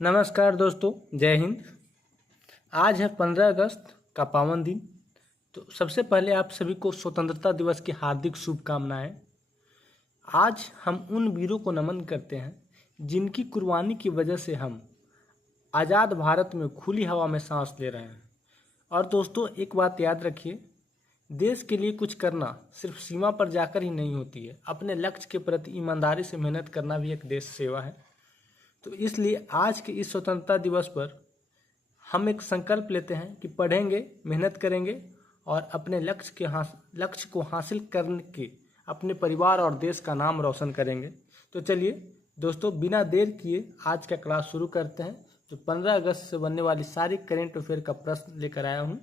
नमस्कार दोस्तों, जय हिंद। आज है 15 अगस्त का पावन दिन। तो सबसे पहले आप सभी को स्वतंत्रता दिवस की हार्दिक शुभकामनाएं। आज हम उन वीरों को नमन करते हैं जिनकी कुर्बानी की वजह से हम आज़ाद भारत में खुली हवा में सांस ले रहे हैं। और दोस्तों, एक बात याद रखिए, देश के लिए कुछ करना सिर्फ सीमा पर जाकर ही नहीं होती है, अपने लक्ष्य के प्रति ईमानदारी से मेहनत करना भी एक देश सेवा है। तो इसलिए आज के इस स्वतंत्रता दिवस पर हम एक संकल्प लेते हैं कि पढ़ेंगे, मेहनत करेंगे और अपने लक्ष्य को हासिल करने के अपने परिवार और देश का नाम रोशन करेंगे। तो चलिए दोस्तों, बिना देर किए आज का क्लास शुरू करते हैं। जो 15 अगस्त से बनने वाली सारी करेंट अफेयर का प्रश्न लेकर आया हूँ।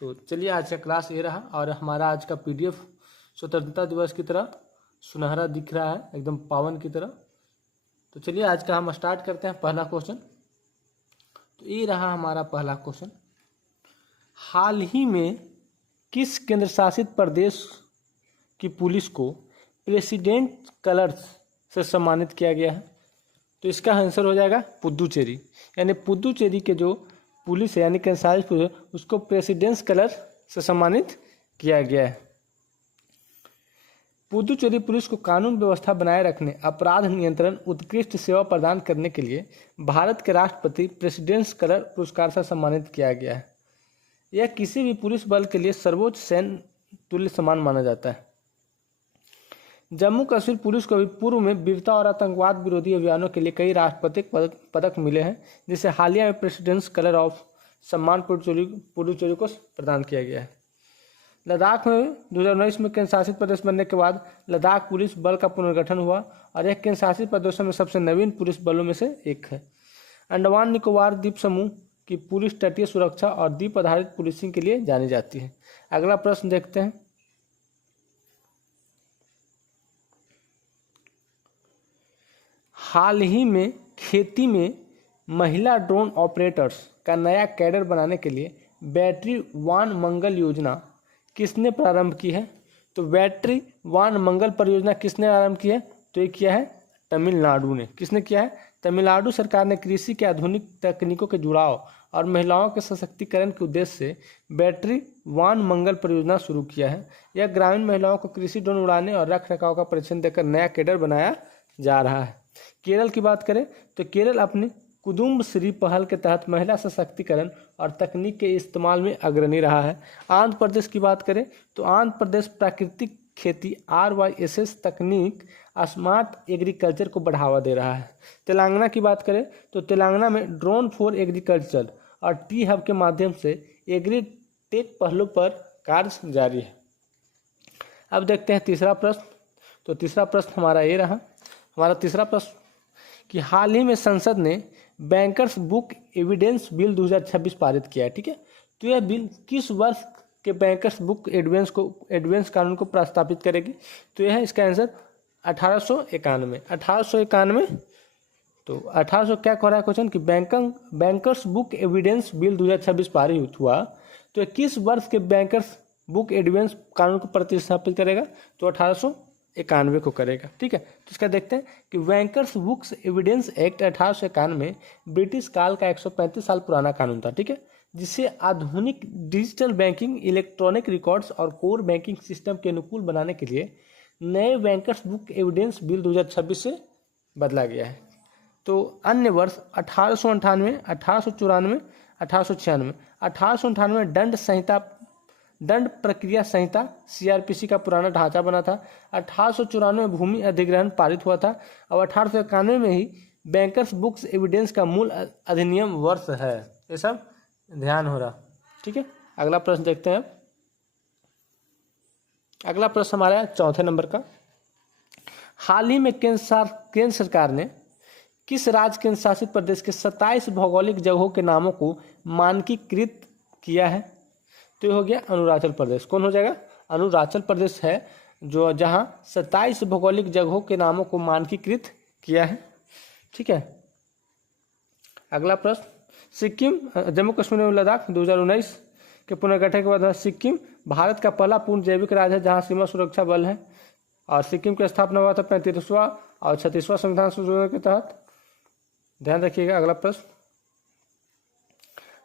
तो चलिए, आज का क्लास ये रहा और हमारा आज का PDF स्वतंत्रता दिवस की तरह सुनहरा दिख रहा है, एकदम पावन की तरह। तो चलिए आज का हम स्टार्ट करते हैं। पहला क्वेश्चन, तो ये रहा हमारा पहला क्वेश्चन। हाल ही में किस केंद्र शासित प्रदेश की पुलिस को प्रेसिडेंट कलर्स से सम्मानित किया गया है? तो इसका आंसर हो जाएगा पुदुचेरी। यानी पुदुचेरी के जो पुलिस है यानी केंद्र शासित पुलिस, उसको प्रेसिडेंट्स कलर से सम्मानित किया गया है। पुदुचेरी पुलिस को कानून व्यवस्था बनाए रखने, अपराध नियंत्रण, उत्कृष्ट सेवा प्रदान करने के लिए भारत के राष्ट्रपति प्रेसिडेंट्स कलर पुरस्कार से सम्मानित किया गया है। यह किसी भी पुलिस बल के लिए सर्वोच्च सैन्य तुल्य सम्मान माना जाता है। जम्मू कश्मीर पुलिस को भी पूर्व में वीरता और आतंकवाद विरोधी अभियानों के लिए कई राष्ट्रपतिक पदक मिले हैं, जिसे हालिया में प्रेसिडेंट्स कलर ऑफ सम्मान पुदुचेरी को प्रदान किया गया है। लद्दाख में 2019 में केंद्र शासित प्रदेश बनने के बाद लद्दाख पुलिस बल का पुनर्गठन हुआ और यह केंद्र शासित प्रदेशों में सबसे नवीन पुलिस बलों में से एक है। अंडमान निकोबार द्वीप समूह की पुलिस तटीय सुरक्षा और द्वीप आधारित पुलिसिंग के लिए जानी जाती है। अगला प्रश्न देखते हैं। हाल ही में खेती में महिला ड्रोन ऑपरेटर्स का नया कैडर बनाने के लिए बैटरी वान मंगल योजना किसने प्रारंभ की है? तो बैटरी वान मंगल परियोजना किसने आरंभ की है? तो ये किया है तमिलनाडु ने। किसने किया है? तमिलनाडु सरकार ने कृषि के आधुनिक तकनीकों के जुड़ाव और महिलाओं के सशक्तिकरण के उद्देश्य से बैटरी वान मंगल परियोजना शुरू किया है। यह ग्रामीण महिलाओं को कृषि ड्रोन उड़ाने और रख रखाव का प्रशिक्षण देकर नया कैडर बनाया जा रहा है। केरल की बात करें तो केरल अपनी कुदुम्बश्री पहल के तहत महिला सशक्तिकरण और तकनीक के इस्तेमाल में अग्रणी रहा है। आंध्र प्रदेश की बात करें तो आंध्र प्रदेश प्राकृतिक खेती RYSS तकनीक स्मार्ट एग्रीकल्चर को बढ़ावा दे रहा है। तेलंगाना की बात करें तो तेलंगाना में ड्रोन फॉर एग्रीकल्चर और टी हब के माध्यम से एग्रीटेक पहलों पर कार्य जारी है। अब देखते हैं तीसरा प्रश्न। तो तीसरा प्रश्न हमारा ये रहा। हमारा तीसरा प्रश्न कि हाल ही में संसद ने बैंकर्स बुक एविडेंस बिल 2026 पारित किया है। ठीक है, तो यह बिल किस वर्ष के बैंकर्स बुक एडवांस कानून को प्रस्तावित करेगी? तो यह है इसका आंसर 1891। 1891। तो 1800 क्या कह रहा है क्वेश्चन कि बैंकर्स बुक एविडेंस बिल 2026 पारित हुआ, तो यह किस वर्ष के बैंकर्स बुक एडवांस कानून को प्रतिस्थापित करेगा? तो 1891 को करेगा। ठीक है, तो इसका देखते हैं कि bankers books evidence act 1891 British काल का 135 साल पुराना कानून था। ठीक है, जिसे आधुनिक डिजिटल बैंकिंग, इलेक्ट्रॉनिक रिकॉर्ड्स और कोर बैंकिंग सिस्टम के अनुकूल बनाने के लिए नए बैंकर्स बुक एविडेंस बिल 2026 से बदला गया है। तो अन्य वर्ष 1898, 1894, 1896। 1898 दंड प्रक्रिया संहिता CRPC का पुराना ढांचा बना था। 1894 में भूमि अधिग्रहण पारित हुआ था। अब 1891 में ही बैंकर्स बुक्स एविडेंस का मूल अधिनियम वर्ष है। ये सब ध्यान हो रहा। ठीक है, अगला प्रश्न देखते हैं। अगला प्रश्न हमारा है चौथे नंबर का। हाल ही में केंद्र सरकार ने किस राज्य केंद्र शासित प्रदेश के 27 भौगोलिक जगहों के नामों को मानकीकृत किया है? तो ये हो गया अरुणाचल प्रदेश। कौन हो जाएगा? अरुणाचल प्रदेश है जो जहां 27 भौगोलिक जगहों के नामों को मानकीकृत किया है। ठीक है, अगला प्रश्न। सिक्किम, जम्मू कश्मीर और लद्दाख 2019 के पुनर्गठन के बाद सिक्किम भारत का पहला पूर्ण जैविक राज्य है जहां सीमा सुरक्षा बल है। और सिक्किम की स्थापना हुआ था 35वां और 36वां संविधान संशोधन के तहत। ध्यान रखिएगा। अगला प्रश्न,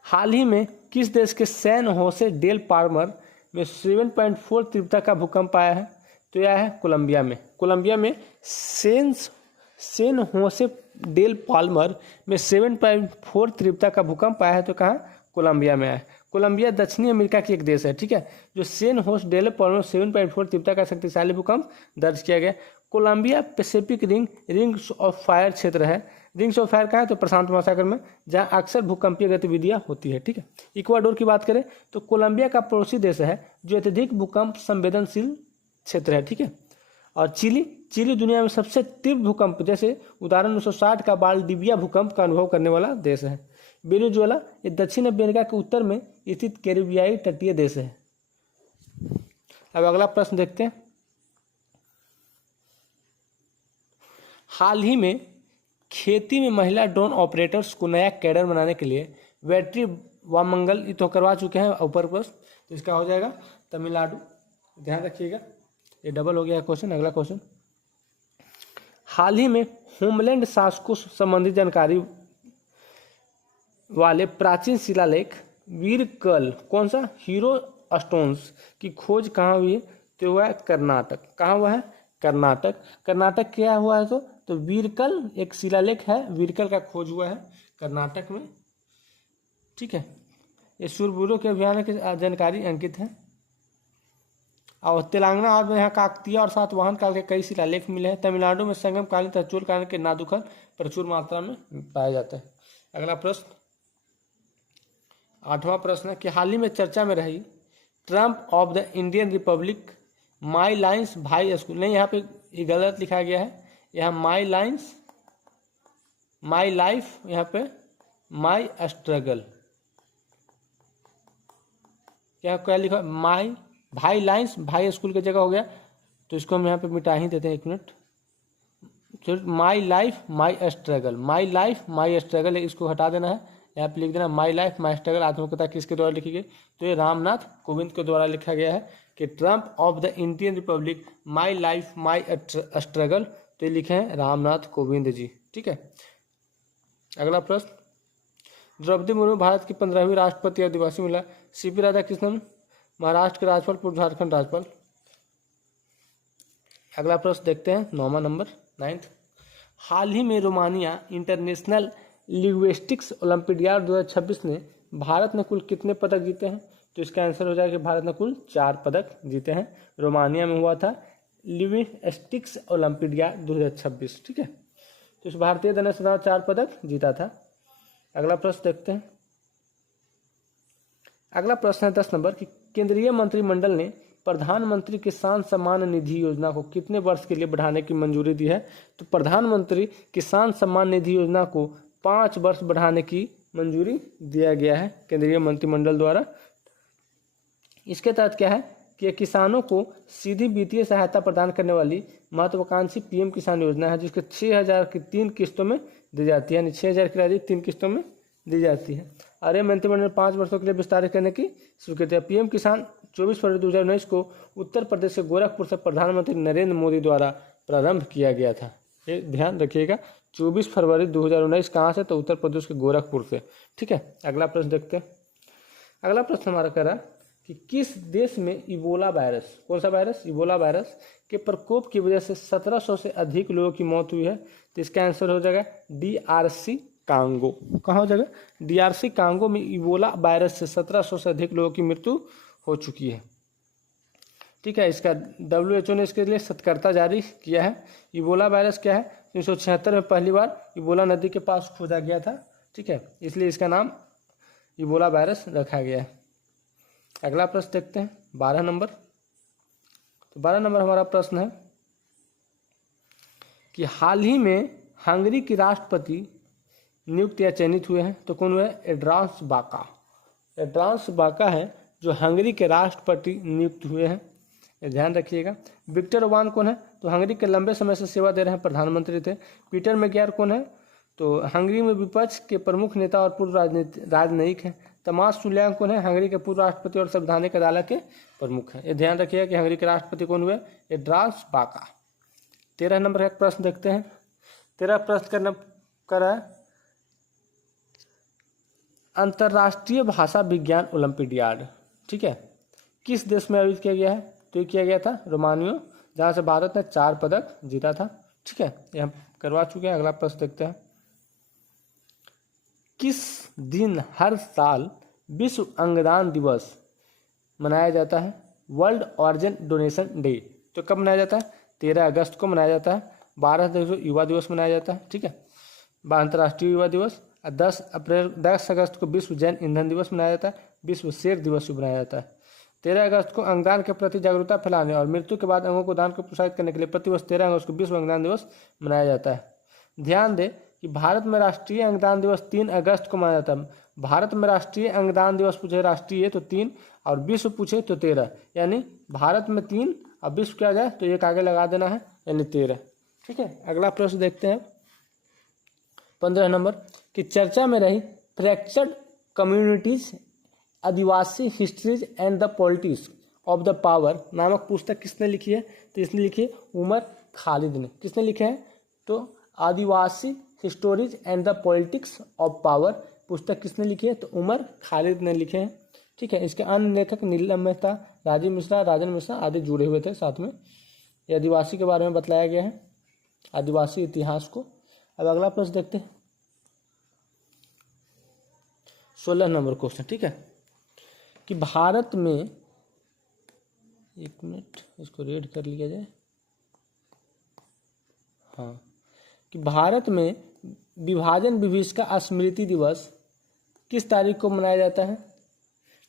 हाल ही में किस देश के सैन होसे डेल पाल्मर में 7.4 तीव्रता का भूकंप आया है? तो यह है कोलंबिया में। कोलंबिया में सैन होसे डेल पाल्मर में 7.4 तीव्रता का भूकंप आया है। तो कहाँ? कोलंबिया में आया है। कोलंबिया दक्षिणी अमेरिका की एक देश है, ठीक है, जो सैन होसे डेल पाल्मर 7.4 तीव्रता का शक्तिशाली भूकंप दर्ज किया गया। Colombia Pacific rings of fire क्षेत्र है। रिंग्स ऑफ फायर का है तो प्रशांत महासागर में, जहां अक्सर भूकंपीय गतिविधियां होती है, ठीक है। इक्वाडोर की बात करें तो कोलंबिया का पड़ोसी देश है जो अत्यधिक भूकंप संवेदनशील क्षेत्र है, ठीक है। और चिली दुनिया में सबसे तीव्र भूकंप, जैसे उदाहरण 1960 का बाल्डिविया भूकंप का अनुभव करने वाला देश है। वेनेजुएला ये दक्षिण अमेरिका के उत्तर में स्थित कैरिबियाई तटीय देश है। अब अगला प्रश्न देखते हैं, हाल ही में खेती में महिला ड्रोन ऑपरेटर्स को नया कैडर बनाने के लिए बैटरी वामंगल ये तो करवा चुके हैं ऊपर प्रश्न, तो इसका हो जाएगा तमिलनाडु। ध्यान रखिएगा, ये डबल हो गया क्वेश्चन। अगला क्वेश्चन, हाल ही में होमलैंड शासकों संबंधी जानकारी वाले प्राचीन शिलालेख वीरकल कौन सा हीरो स्टोन्स की खोज कहाँ हुई है? तो वह है कर्नाटक। कहाँ हुआ है? कर्नाटक। कर्नाटक क्या हुआ है? तो वीरकल एक शिलालेख है, वीरकल का खोज हुआ है कर्नाटक में, ठीक है। ये शूरवीरों के अभियान की जानकारी अंकित है। और तेलंगाना और यहाँ काकतीय और सातवाहन काल के कई शिलालेख मिले हैं। तमिलनाडु में संगम कालीन तथा चोल कालीन के नादुखल प्रचुर मात्रा में पाया जाता है। अगला प्रश्न, 8वां प्रश्न है कि हाल ही में चर्चा में रही Trump of the Indian Republic my lines भाई स्कूल, नहीं यहाँ पे ये गलत लिखा गया है, यहाँ माई लाइन्स माई लाइफ, यहाँ पे माई स्ट्रगल, क्या लिखा? माई भाई लाइन्स भाई स्कूल की जगह हो गया, तो इसको हम यहाँ पे मिटा ही देते हैं, 1 minute. My life my struggle, my life my struggle, इसको हटा देना है, यहाँ पे लिख देना माई लाइफ माई स्ट्रगल। आत्मकथा किसके द्वारा लिखी गई? तो ये रामनाथ कोविंद के द्वारा लिखा गया है कि Trump of the Indian Republic my life my struggle, तो ये लिखे हैं रामनाथ कोविंद जी, ठीक है। अगला प्रश्न, द्रौपदी मुर्मू भारत की 15वीं राष्ट्रपति आदिवासी महिला। सीपी राधाकृष्णन महाराष्ट्र के राज्यपाल, पूर्व झारखंड राज्यपाल। अगला प्रश्न देखते हैं 9वां नंबर 9th, हाल ही में रोमानिया इंटरनेशनल लिंग्विस्टिक्स ओलंपियाड 2026 ने भारत ने कुल कितने पदक जीते हैं? तो इसका आंसर हो जाएगा कि भारत ने कुल 4 पदक जीते हैं। रोमानिया में हुआ था लिंग्विस्टिक्स ओलंपियाड 2026, ठीक है। तो इस भारतीय दल ने 4 पदक जीता था। अगला प्रश्न देखते हैं। अगला प्रश्न है 10 नंबर कि केंद्रीय मंत्रिमंडल ने प्रधानमंत्री किसान सम्मान निधि योजना को कितने वर्ष के लिए बढ़ाने की मंजूरी दी है? तो प्रधानमंत्री किसान सम्मान निधि योजना को 5 वर्ष बढ़ाने की मंजूरी दिया गया है केंद्रीय मंत्रिमंडल द्वारा। इसके तहत क्या है कि किसानों को सीधी वित्तीय सहायता प्रदान करने वाली महत्वाकांक्षी पीएम किसान योजना है, जिसके 6,000 की 3 किस्तों में दी जाती है, यानी 6,000 की राशि 3 किस्तों में दी जाती है। और ये मंत्रिमंडल ने 5 वर्षों के लिए विस्तारित करने की स्वीकृति है। पीएम किसान 24 फरवरी 2019 को उत्तर प्रदेश के गोरखपुर से प्रधानमंत्री नरेंद्र मोदी द्वारा प्रारंभ किया गया था। ये ध्यान रखिएगा, 24 फरवरी 2019 कहाँ से? तो उत्तर प्रदेश के गोरखपुर से, ठीक है। अगला प्रश्न देखते हैं। अगला प्रश्न हमारा कह रहा है कि किस देश में इबोला वायरस, कौन सा वायरस? इबोला वायरस के प्रकोप की वजह से 1700 से अधिक लोगों की मौत हुई है। तो इसका आंसर हो जाएगा DRC कांगो। कहाँ हो जाएगा? DRC कांगो में इबोला वायरस से 1700 से अधिक लोगों की मृत्यु हो चुकी है, ठीक है। इसका WHO ने इसके लिए सतर्कता जारी किया है। इबोला वायरस क्या है? 1976 में पहली बार इबोला नदी के पास खोजा गया था, ठीक है, इसलिए इसका नाम इबोला वायरस रखा गया है। अगला प्रश्न देखते हैं 12 नंबर। तो 12 नंबर हमारा प्रश्न है कि हाल ही में हंगरी की राष्ट्रपति नियुक्त या चयनित हुए हैं। तो कौन हुए? एड्रांस बाका। एड्रांस बाका है जो हंगरी के राष्ट्रपति नियुक्त हुए हैं, ये ध्यान रखिएगा। विक्टर ओरबान कौन है? तो हंगरी के लंबे समय से सेवा दे रहे हैं प्रधानमंत्री थे। पीटर मैग्यार कौन है? तो हंगरी में विपक्ष के प्रमुख नेता और पूर्व राजनयिक हैं। तमास सुल्यान कौन है? हंगरी के पूर्व राष्ट्रपति और संवैधानिक अदालत के प्रमुख हैं। ये ध्यान रखिएगा कि हंगरी के राष्ट्रपति कौन हुए? एड्रांस बाका। 13 नंबर का प्रश्न देखते हैं। 13 प्रश्न कर रहा है अंतर्राष्ट्रीय भाषा विज्ञान ओलंपियाड, ठीक है, किस देश में आयोजित किया गया है? तो ये किया गया था रोमानिया, जहाँ से भारत ने 4 पदक जीता था, ठीक है, ये हम करवा चुके हैं। अगला प्रश्न देखते हैं, किस दिन हर साल विश्व अंगदान दिवस मनाया जाता है? World organ donation day. तो कब मनाया जाता है? 13 अगस्त को मनाया जाता है। 12 युवा दिवस मनाया जाता है, ठीक है, अंतर्राष्ट्रीय युवा दिवस। 10 अगस्त को विश्व जैन ईंधन दिवस मनाया जाता है। विश्व शेर दिवस भी मनाया जाता है। 13 अगस्त को अंगदान के प्रति जागरूकता फैलाने और मृत्यु के बाद अंगों को दान को प्रोत्साहित करने के लिए प्रतिवर्ष 13 अगस्त को विश्व अंगदान दिवस मनाया जाता है। ध्यान दें कि भारत में राष्ट्रीय अंगदान दिवस 3 अगस्त को मनाया जाता है। भारत में राष्ट्रीय अंगदान दिवस पूछे राष्ट्रीय तो 3 और विश्व पूछे तो 13, यानी भारत में 3 और विश्व क्या जाए तो एक आगे लगा देना है, यानी 13, ठीक है। अगला प्रश्न देखते हैं 15 नंबर कि चर्चा में रही fractured communities Adivasi histories and the politics of the power नामक पुस्तक किसने लिखी है? तो इसने लिखी है उमर खालिद ने। किसने लिखे हैं? तो Adivasi histories and the politics of power पुस्तक किसने लिखी है? तो उमर खालिद ने लिखे हैं, ठीक है। इसके अन्य लेखक नीलम मेहता, राजीव मिश्रा, राजन मिश्रा आदि जुड़े हुए थे साथ में। ये आदिवासी के बारे में बतलाया गया है, आदिवासी इतिहास को। अब अगला प्रश्न देखते हैं 16 नंबर क्वेश्चन, ठीक है, कि भारत में, एक मिनट इसको रेड कर लिया जाए, हाँ, कि भारत में विभाजन विभीषिका स्मृति दिवस किस तारीख को मनाया जाता है?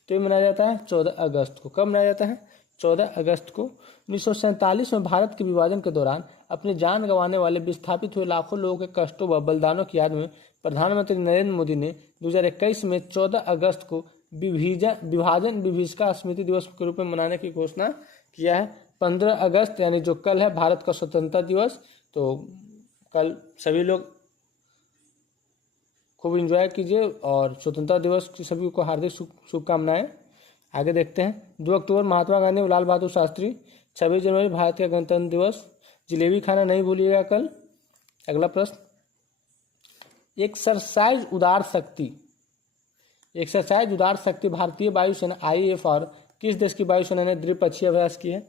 तो ये मनाया जाता है 14 अगस्त को। कब मनाया जाता है? 14 अगस्त को। 1947 में भारत के विभाजन के दौरान अपनी जान गंवाने वाले विस्थापित हुए लाखों लोगों के कष्टों व बलिदानों की याद में प्रधानमंत्री नरेंद्र मोदी ने 2021 में 14 अगस्त को विभाजन विभीषिका स्मृति दिवस के रूप में मनाने की घोषणा किया है। 15 अगस्त यानी जो कल है भारत का स्वतंत्रता दिवस, तो कल सभी लोग खूब एंजॉय कीजिए और स्वतंत्रता दिवस की सभी को हार्दिक शुभकामनाएं। आगे देखते हैं 2 अक्टूबर महात्मा गांधी, लाल बहादुर शास्त्री। 26 जनवरी भारत का गणतंत्र दिवस। जलेबी खाना नहीं भूलिएगा कल। अगला प्रश्न, एक्सरसाइज उदार शक्ति भारतीय वायुसेना IAF और किस देश की वायुसेना ने द्विपक्षीय अभ्यास की है?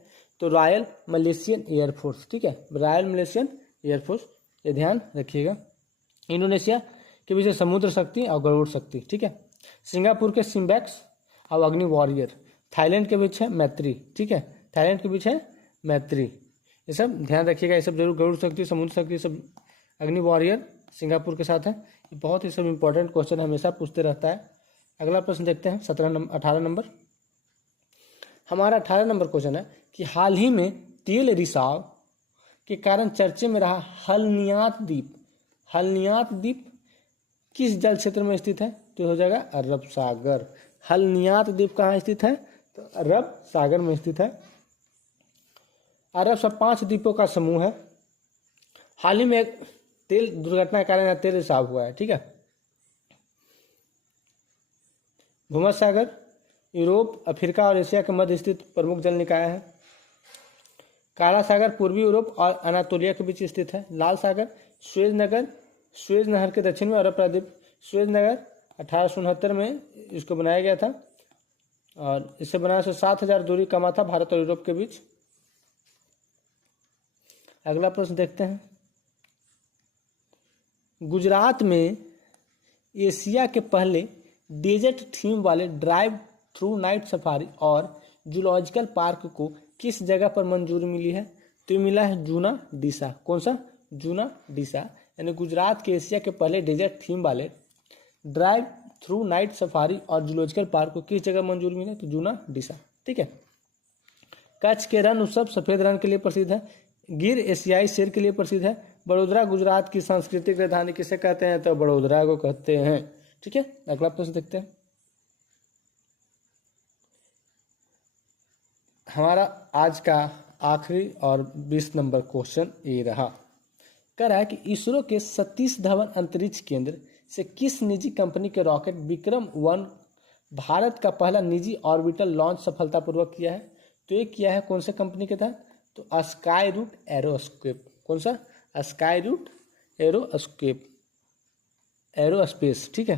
तो रॉयल मलेशियन एयरफोर्स, ठीक है, रॉयल मलेशियन एयरफोर्स, ये ध्यान रखिएगा। इंडोनेशिया के पीछे समुद्र शक्ति और गरुड़ शक्ति, ठीक है। सिंगापुर के सिम्बैक्स और अग्नि वॉरियर। थाईलैंड के पीछे मैत्री, ठीक है, थाईलैंड के पीछे मैत्री। ये सब ध्यान रखिएगा, ये सब जरूर, गरुड़ शक्ति, समुद्र शक्ति, सब अग्नि वॉरियर सिंगापुर के साथ है। ये बहुत ही सब इंपॉर्टेंट क्वेश्चन हमेशा पूछते रहता है। अगला प्रश्न देखते हैं 18 नंबर। हमारा 18 नंबर क्वेश्चन है कि हाल ही में तेल रिसाव के कारण चर्चे में रहा हलनियात द्वीप किस जल क्षेत्र में स्थित है? तो हो जाएगा अरब सागर। हलनियात द्वीप कहाँ स्थित है? तो अरब सागर में स्थित है। अरब सब 5 द्वीपों का समूह है। हाल ही में एक तेल दुर्घटना के कारण तेल रिसाव हुआ है, ठीक है। भूमध्य सागर यूरोप, अफ्रीका और एशिया के मध्य स्थित प्रमुख जल निकाय है। काला सागर पूर्वी यूरोप और अनातोलिया के बीच स्थित है। लाल सागर सुएज नहर के दक्षिण में अरब प्रायद्वीप। सुएज नहर 1869 में इसको बनाया गया था और इसे बनाने से 7000 दूरी कमा था भारत और यूरोप के बीच। अगला प्रश्न देखते हैं, गुजरात में एशिया के पहले डेजर्ट थीम वाले ड्राइव थ्रू नाइट सफारी और जूलॉजिकल पार्क को किस जगह पर मंजूरी मिली है? तो मिला है जूना डीसा। कौन सा? जूना डीसा। यानी गुजरात के एशिया के पहले डेजर्ट थीम वाले ड्राइव थ्रू नाइट सफारी और जूलॉजिकल पार्क को किस जगह मंजूरी मिली? तो जूना डीसा, ठीक है। कच्छ के रण उत्सव सफेद रण के लिए प्रसिद्ध है। गिर एशियाई शेर के लिए प्रसिद्ध है। बड़ोदरा गुजरात की सांस्कृतिक राजधानी किसे कहते हैं? तो बड़ोदरा को कहते हैं, ठीक है। अगला प्रश्न देखते हैं, हमारा आज का आखिरी और 20 नंबर क्वेश्चन ये रहा। कह रहा है कि इसरो के सतीश धवन अंतरिक्ष केंद्र से किस निजी कंपनी के रॉकेट विक्रम-1 भारत का पहला निजी ऑर्बिटल लॉन्च सफलतापूर्वक किया है? तो ये किया है कौन से कंपनी के तहत? तो स्काई रूट एरोस्पेस। कौन सा? स्काई रूट एरोस्पेस, ठीक है।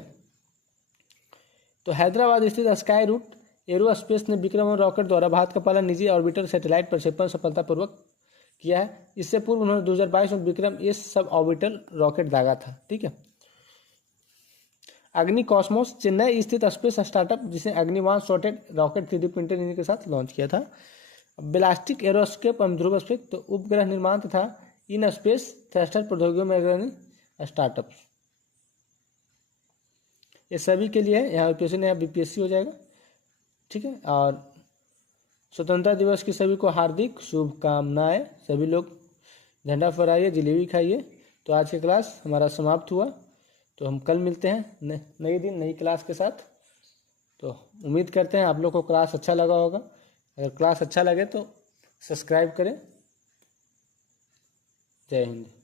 तो हैदराबाद स्थित स्काई रूट एरोस्पेस ने विक्रम और रॉकेट द्वारा भारत का पहला निजी ऑर्बिटर सैटेलाइट प्रक्षेपण सफलतापूर्वक किया है। इससे पूर्व उन्होंने 2022 में Vikram S sub orbital rocket दागा था। ठीक है। अग्नि कॉस्मोस चेन्नई स्थित स्पेस स्टार्टअप जिसे Agnibaan sorted rocket 3D printer engine के साथ लॉन्च किया था। बेलास्टिक एरोस्केप एवं ध्रुव स्पेस तो उपग्रह निर्माण तथा इन स्पेस थ्रस्टर प्रौद्योगिकियों में अग्रणी स्टार्टअप। ये सभी के लिए है, यहाँ यूपीएससी ने बीपीएससी हो जाएगा। ठीक है। और स्वतंत्रता दिवस की सभी को हार्दिक शुभकामनाएं। सभी लोग झंडा फहराइए, जलेबी खाइए। तो आज की क्लास हमारा समाप्त हुआ। तो हम कल मिलते हैं नए दिन नई क्लास के साथ। तो उम्मीद करते हैं आप लोग को क्लास अच्छा लगा होगा। अगर क्लास अच्छा लगे तो सब्सक्राइब करें। जय हिंद।